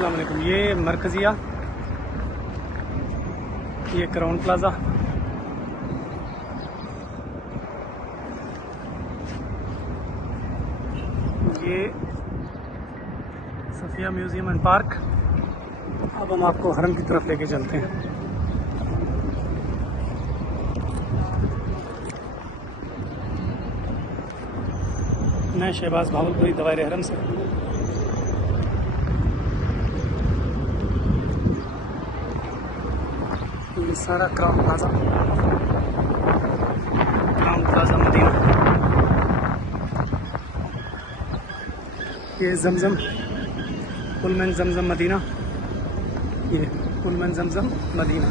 अस्सलाम वालेकुम। ये मरकज़िया, ये क्राउन प्लाजा, ये सफिया म्यूज़ियम एंड पार्क। अब हम आपको हरम की तरफ लेके चलते हैं। मैं शहबाज भावलपुरी दवायर हरम से। ये सारा क्राउन प्लाजा मदीना। ये जमजम पुलमन जमजम मदीना, ये पुलमन जमजम मदीना।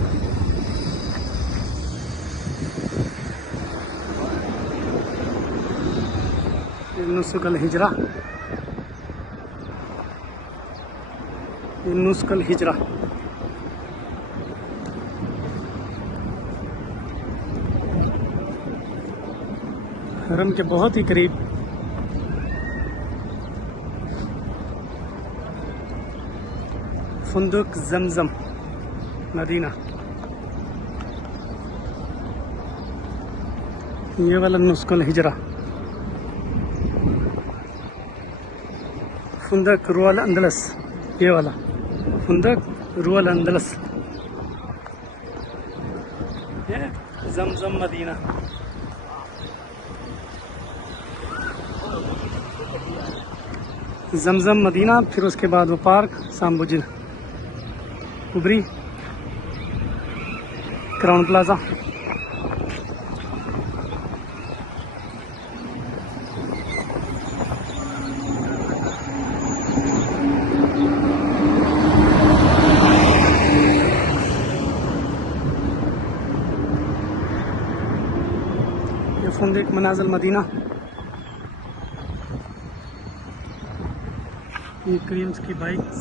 नुस्कल हिजरा, नुस्कल हिजरा। हरम के बहुत ही करीब फुंदुक जमजम मदीना। ये वाला नुस्कल हिजरा, फुंदक रुअल अंदलस। ये वाला फुंदक रुअल अंदलस, ये जमजम मदीना। जमजम मदीना, फिर उसके बाद वो पार्क सांबुजिल उबरी, क्राउन प्लाजा। ये फुंदक मनाजिल मदीना। ये क्रीम्स की बाइक्स।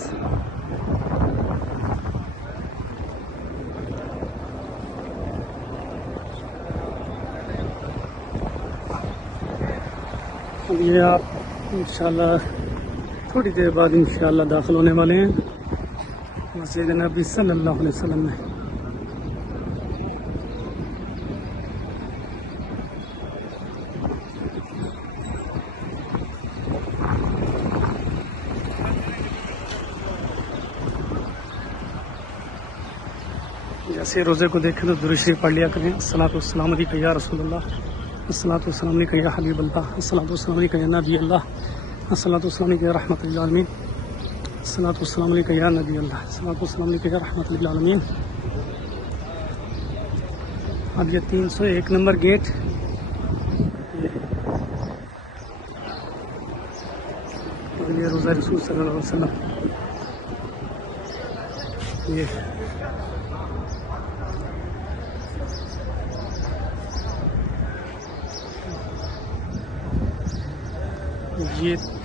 ये आप इंशाल्लाह थोड़ी देर बाद इंशाल्लाह दाखिल होने वाले हैं मस्जिद नबी सल्लल्लाहु अलैहि वसल्लम में। जैसे रोज़े को देखें तो दुरूद शरीफ पढ़ लिया करें। अस्सलातु वस्सलामु अलैका या रसूलल्लाह, अस्सलातु वस्सलामु अलैका या हबीबल्लाह, अस्सलातु वस्सलामु अलैका या नबी अल्लाह, अस्सलातु वस्सलामु अलैका या रहमतुल लिल आलमीन, अस्सलातु वस्सलामु अलैका या नबी अल्लाह, अस्सलातु वस्सलामु अलैका या रहमतुल लिल आलमीन। अब ये 301 नंबर गेट, ये रोज़ा रसूल सल्लल्लाहु अलैहि वसल्लम। ये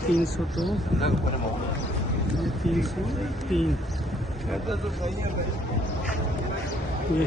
302, ये 303, ये